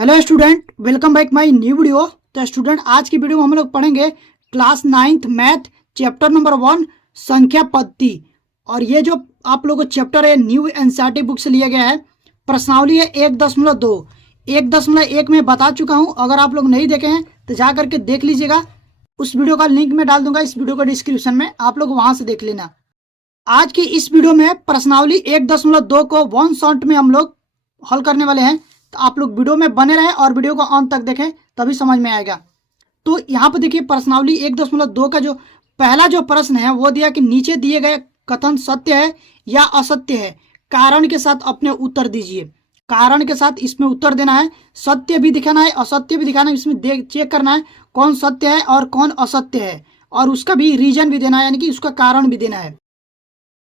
Hello student, welcome back my new video. तो student, आज की वीडियो में हम लोग पढ़ेंगे class 9th math chapter number 1 संख्या पद्धति। और ये जो आप लोगों को चैप्टर है न्यू एनसीईआरटी बुक से लिया गया है। प्रश्नावली है 1.2 1.1 में बता चुका हूँ। अगर आप लोग नहीं देखे हैं तो जा करके देख लीजिएगा। उस वीडियो का लिंक मैं डाल दूंगा इस वीडियो का डिस्क्रिप्शन में, आप लोग वहां से देख लेना। आज की इस वीडियो में प्रश्नावली 1.2 को वन शॉट में हम लोग हल करने वाले हैं। तो आप लोग वीडियो में बने रहें और वीडियो को अंत तक देखें, तभी समझ में आएगा। तो यहाँ पर देखिए, प्रश्नावली 1.2 का जो पहला जो प्रश्न है वो दिया कि नीचे दिए गए कथन सत्य है या असत्य है, कारण के साथ अपने उत्तर दीजिए। कारण के साथ इसमें उत्तर देना है, सत्य भी दिखाना है असत्य भी दिखाना है। इसमें चेक करना है कौन सत्य है और कौन असत्य है, और उसका भी रीजन भी देना है, यानी कि उसका कारण भी देना है।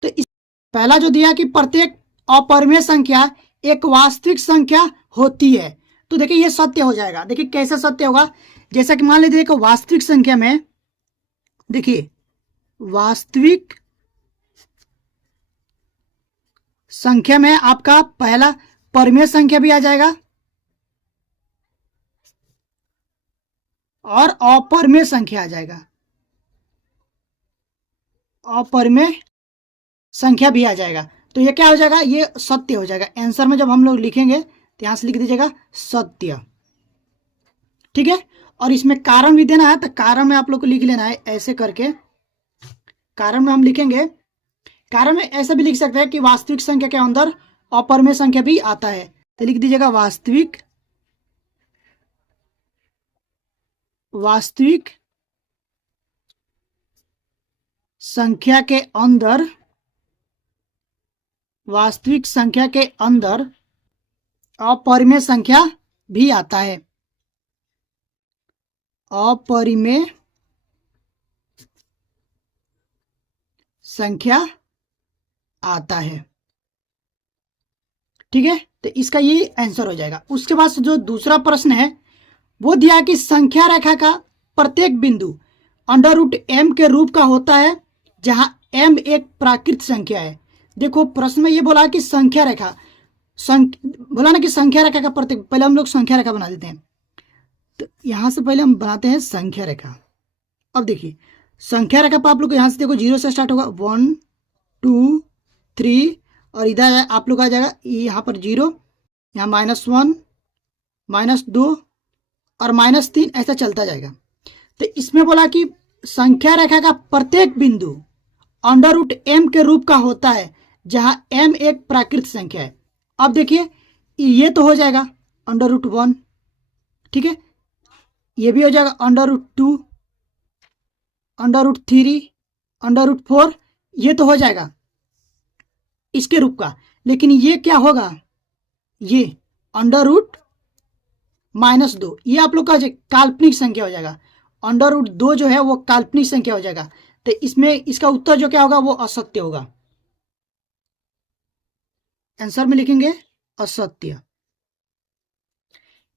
तो इस पहला जो दिया कि प्रत्येक अपरिमेय संख्या एक वास्तविक संख्या होती है, तो देखिए ये सत्य हो जाएगा। देखिए कैसे सत्य होगा, जैसा कि मान लीजिए देखो वास्तविक संख्या में, देखिए वास्तविक संख्या में आपका पहला परिमेय संख्या भी आ जाएगा और अपरिमेय संख्या आ जाएगा, अपरिमेय संख्या भी आ जाएगा। तो ये क्या हो जाएगा, ये सत्य हो जाएगा। आंसर में जब हम लोग लिखेंगे तो यहां से लिख दीजिएगा सत्य, ठीक है। और इसमें कारण भी देना है, तो कारण में आप लोग को लिख लेना है ऐसे करके। कारण में हम लिखेंगे, कारण में ऐसा भी लिख सकते हैं कि वास्तविक संख्या के अंदर अपरिमेय संख्या भी आता है, तो लिख दीजिएगा वास्तविक संख्या के अंदर, वास्तविक संख्या के अंदर अपरिमेय संख्या भी आता है, अपरिमेय संख्या आता है, ठीक है। तो इसका ये आंसर हो जाएगा। उसके बाद जो दूसरा प्रश्न है वो दिया कि संख्या रेखा का प्रत्येक बिंदु √m के रूप का होता है जहां m एक प्राकृत संख्या है। देखो प्रश्न में ये बोला कि संख्या रेखा, बोला ना कि संख्या रेखा का प्रत्येक, पहले हम लोग संख्या रेखा बना देते हैं। तो यहां से पहले हम बनाते हैं संख्या रेखा। अब देखिए संख्या रेखा पर आप लोग यहां से देखो 0 से स्टार्ट होगा, 1 2 3, और इधर आप लोग आ जाएगा यहाँ पर 0, यहाँ -1 -2 और -3, ऐसा चलता जाएगा। तो इसमें बोला कि संख्या रेखा का प्रत्येक बिंदु √m के रूप का होता है जहां m एक प्राकृत संख्या है। अब देखिए ये तो हो जाएगा √1, ठीक है। ये भी हो जाएगा √2, √3, √4, ये तो हो जाएगा इसके रूप का। लेकिन ये क्या होगा, ये √-2, ये आप लोग का काल्पनिक संख्या हो जाएगा। √2 जो है वो काल्पनिक संख्या हो जाएगा। तो इसमें इसका उत्तर जो क्या होगा वो असत्य होगा। आंसर में लिखेंगे असत्य,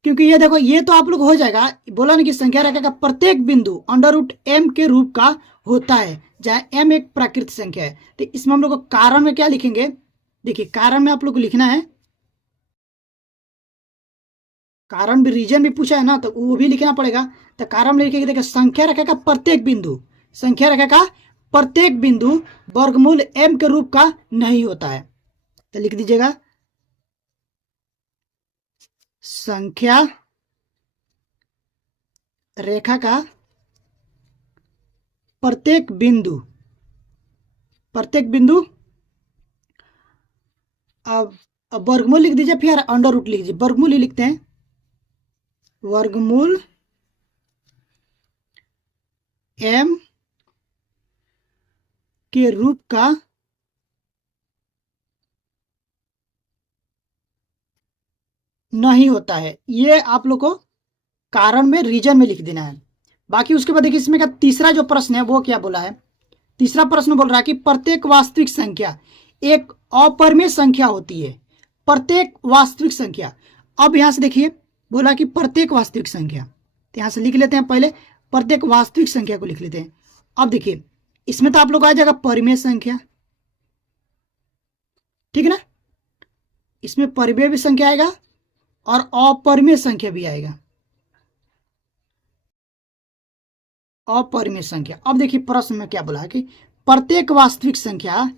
क्योंकि ये देखो ये तो आप लोग हो जाएगा, बोला ना कि संख्या रेखा का प्रत्येक बिंदु √m के रूप का होता है जहां m एक प्राकृत संख्या है। तो इसमें हम लोग को कारण में क्या लिखेंगे, देखिए कारण में आप लोग को लिखना है, कारण भी रीजन भी पूछा है ना तो वो भी लिखना पड़ेगा। तो कारण में लिखेंगे, देखिए संख्या रेखा का प्रत्येक बिंदु, संख्या रेखा का प्रत्येक बिंदु वर्गमूल m के रूप का नहीं होता है। तो लिख दीजिएगा संख्या रेखा का प्रत्येक बिंदु अब वर्गमूल लिख दीजिए, फिर अंडर रूट लिख दीजिए। वर्गमूल ही लिखते हैं, वर्गमूल m के रूप का नहीं होता है। ये आप लोग को कारण में रीजन में लिख देना है। बाकी उसके बाद देखिए इसमें का तीसरा जो प्रश्न है वो क्या बोला है। तीसरा प्रश्न बोल रहा है कि प्रत्येक वास्तविक संख्या एक अपरिमेय संख्या होती है, प्रत्येक वास्तविक संख्या। अब यहां से देखिए बोला कि प्रत्येक वास्तविक संख्या, तो यहां से लिख लेते हैं, पहले प्रत्येक वास्तविक संख्या को लिख लेते हैं। अब देखिए इसमें तो आप लोग आ जाएगा परिमेय संख्या, ठीक है ना। इसमें परिमेय भी संख्या आएगा और अपरिमेय संख्या भी आएगा, अपरिमेय संख्या। अब देखिए प्रश्न में क्या बोला है कि प्रत्येक वास्तविक संख्या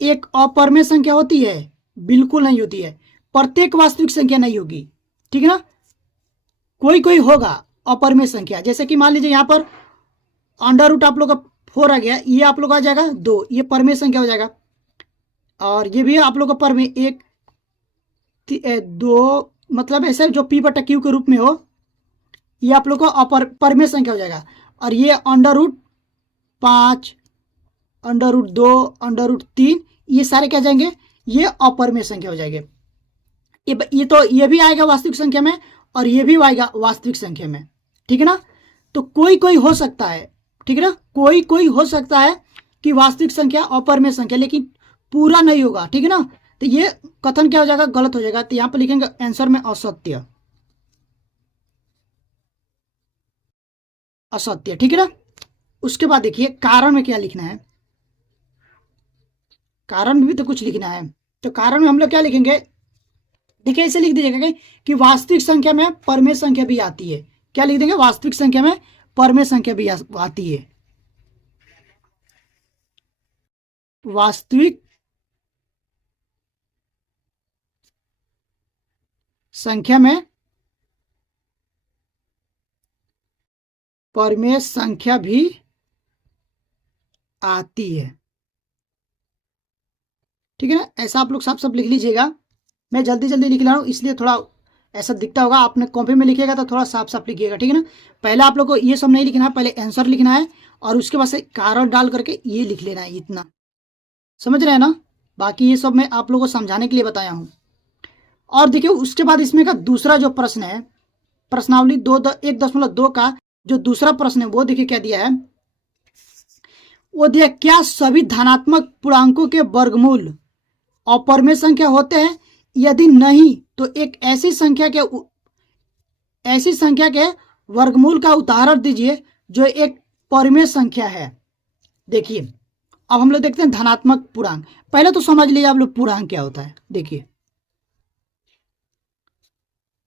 एक अपरिमेय संख्या होती है? बिल्कुल नहीं होती है, प्रत्येक वास्तविक संख्या नहीं होगी, ठीक है ना। कोई कोई होगा अपरिमेय संख्या, जैसे कि मान लीजिए यहाँ पर अंडर रूट आप लोग का 4 आ गया, ये आप लोग आ जाएगा 2, ये परिमेय संख्या हो जाएगा। और ये भी आप लोग का परिमेय 1 2, मतलब ऐसे जो पी बटा क्यू के रूप में हो, ये आप लोग को परिमेय संख्या हो जाएगा। और ये under root 5, under root 2, under root 3, ये सारे क्या जाएंगे, ये अपरिमेय संख्या हो जाएंगे। ये तो ये भी आएगा वास्तविक संख्या में और ये भी आएगा वास्तविक संख्या में, ठीक है ना। तो कोई कोई हो सकता है, ठीक है ना, कोई कोई हो सकता है कि वास्तविक संख्या अपरिमेय संख्या, लेकिन पूरा नहीं होगा, ठीक है ना। तो ये कथन क्या हो जाएगा, गलत हो जाएगा। तो यहां पर लिखेंगे आंसर में असत्य, असत्य, ठीक है ना। उसके बाद देखिए कारण में क्या लिखना है, कारण में भी तो कुछ लिखना है। तो कारण में हम लोग क्या लिखेंगे, देखिए ऐसे लिख दीजिएगा कि वास्तविक संख्या में परिमेय संख्या भी आती है। क्या लिख देंगे, वास्तविक संख्या में परिमेय संख्या भी आती है। वास्तविक संख्या में परिमेय संख्या भी आती है, ठीक है ना। ऐसा आप लोग सब लिख लीजिएगा। मैं जल्दी जल्दी लिख रहा हूँ इसलिए थोड़ा ऐसा दिखता होगा, आपने कॉपी में लिखिएगा तो थोड़ा साफ साफ लिखिएगा, ठीक है ना। पहले आप लोग को ये सब नहीं लिखना है, पहले आंसर लिखना है और उसके बाद से कारण डाल करके ये लिख लेना है, इतना समझ रहे हैं ना। बाकी ये सब मैं आप लोगों को समझाने के लिए बताया हूँ। और देखिए उसके बाद इसमें का दूसरा जो प्रश्न है, प्रश्नावली 1.2 का जो दूसरा प्रश्न है, वो देखिए क्या दिया है, वो दिया क्या सभी धनात्मक पूर्णांकों के वर्गमूल अपरिमेय संख्या होते हैं? यदि नहीं तो एक ऐसी संख्या के वर्गमूल का उदाहरण दीजिए जो एक परिमेय संख्या है। देखिए अब हम लोग देखते हैं धनात्मक पूर्णांक। पहले तो समझ लीजिए आप लोग पूर्णांक क्या होता है। देखिए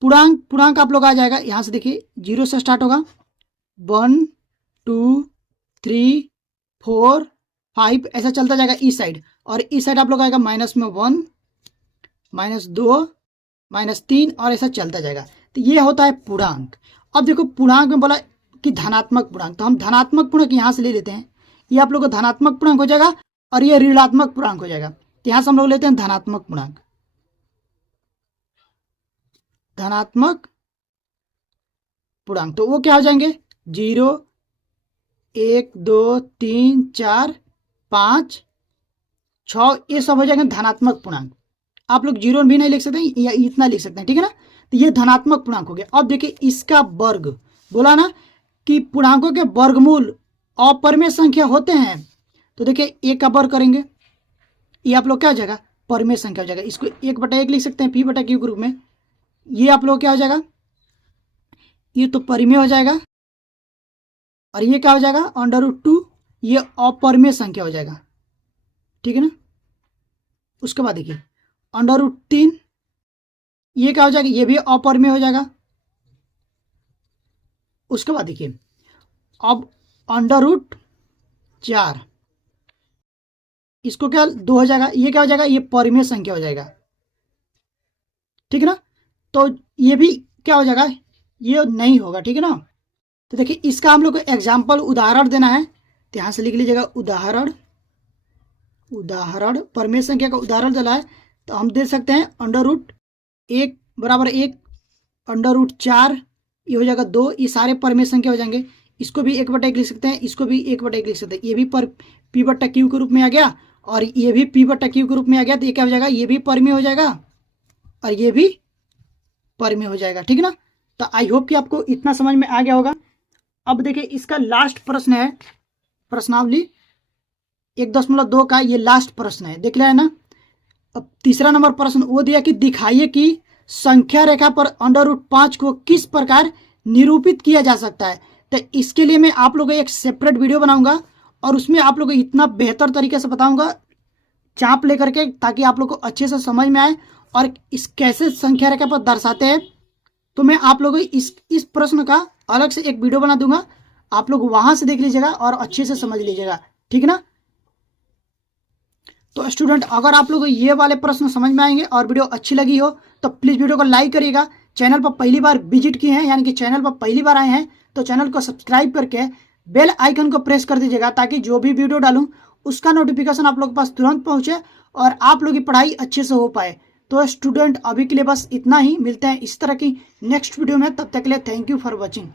पूर्णांक आप लोग आ जाएगा यहां से, देखिए 0 से स्टार्ट होगा, 1 2 3 4 5 ऐसा चलता जाएगा इस साइड, और इस साइड आप लोग आएगा माइनस में 1 -2 -3 और ऐसा चलता जाएगा। तो ये होता है पूर्णांक। अब देखो पूर्णांक में बोला कि धनात्मक पूर्णांक, तो हम धनात्मक पूर्णांक यहां से ले लेते हैं। ये आप लोग को धनात्मक पूर्णांक हो जाएगा और ये ऋणात्मक पूर्णांक हो जाएगा। तो यहां से हम लोग लेते हैं धनात्मक पूर्णांक, धनात्मक पूर्णांक। तो वो क्या हो जाएंगे, 0 1 2 3 4 5 6, ये सब हो जाएंगे धनात्मक पूर्णांक। आप लोग 0 भी नहीं लिख सकते या इतना लिख सकते हैं, ठीक है ना। तो ये धनात्मक पूर्णांक हो गया। अब देखिए इसका वर्ग, बोला ना कि पूर्णांकों के वर्गमूल अपरिमेय संख्या होते हैं। तो देखिए 1 का वर्ग करेंगे, ये आप लोग क्या हो जाएगा, परिमेय संख्या हो जाएगा। इसको 1/1 लिख सकते हैं पी बटा क्यू के रूप में। ये आप लोग क्या हो जाएगा, ये तो परिमेय हो जाएगा। और ये क्या हो जाएगा, √2, ये अपरिमेय संख्या हो जाएगा, ठीक है ना। उसके बाद देखिए √3, ये क्या हो जाएगा, ये भी अपरिमेय हो जाएगा। उसके बाद देखिए अब √4, इसको क्या 2 हो जाएगा, ये क्या हो जाएगा, ये परिमेय संख्या हो जाएगा, ठीक है ना। तो ये भी क्या हो जाएगा, ये नहीं होगा, ठीक है ना। तो देखिए इसका हम लोग को एग्जाम्पल उदाहरण देना है, तो यहाँ से लिख लीजिएगा उदाहरण, परिमेय संख्या का उदाहरण दिला है। तो हम दे सकते हैं √1 बराबर 1, √4 ये हो जाएगा 2, ये सारे परिमेय संख्या हो जाएंगे। इसको भी 1/1 लिख सकते हैं, इसको भी 1/1 लिख सकते हैं। ये भी पी बटा क्यू के रूप में आ गया और ये भी पी बटा क्यू के रूप में आ गया। तो ये क्या हो जाएगा, ये भी परिमेय हो जाएगा और ये भी परिमेय हो जाएगा, ठीक है ना। तो आई होप कि आपको इतना समझ में आ गया होगा। अब देखिए इसका लास्ट प्रश्न है, प्रश्नावली 1.2 का ये लास्ट प्रश्न है, देख लिया है ना। अब तीसरा नंबर प्रश्न वो दिया कि दिखाइए कि संख्या रेखा पर √5 को किस प्रकार निरूपित किया जा सकता है। तो इसके लिए मैं आप लोगों को एक सेपरेट वीडियो बनाऊंगा और उसमें आप लोगों को इतना बेहतर तरीके से बताऊंगा चाप लेकर के, ताकि आप लोग को अच्छे से समझ में आए और इस कैसे संख्या रेखा पर दर्शाते हैं तो मैं आप लोगों को इस प्रश्न का अलग से एक वीडियो बना दूंगा, आप लोग वहां से देख लीजिएगा और अच्छे से समझ लीजिएगा, ठीक है ना। तो स्टूडेंट अगर आप लोगों को ये वाले प्रश्न समझ में आएंगे और वीडियो अच्छी लगी हो तो प्लीज वीडियो को लाइक करिएगा। चैनल पर पहली बार विजिट किए हैं यानी कि चैनल पर पहली बार आए हैं तो चैनल को सब्सक्राइब करके बेल आइकन को प्रेस कर दीजिएगा, ताकि जो भी वीडियो डालूं उसका नोटिफिकेशन आप लोग के पास तुरंत पहुंचे और आप लोग की पढ़ाई अच्छे से हो पाए। तो स्टूडेंट अभी के लिए बस इतना ही, मिलते हैं इस तरह की नेक्स्ट वीडियो में, तब तक के लिए थैंक यू फॉर वॉचिंग।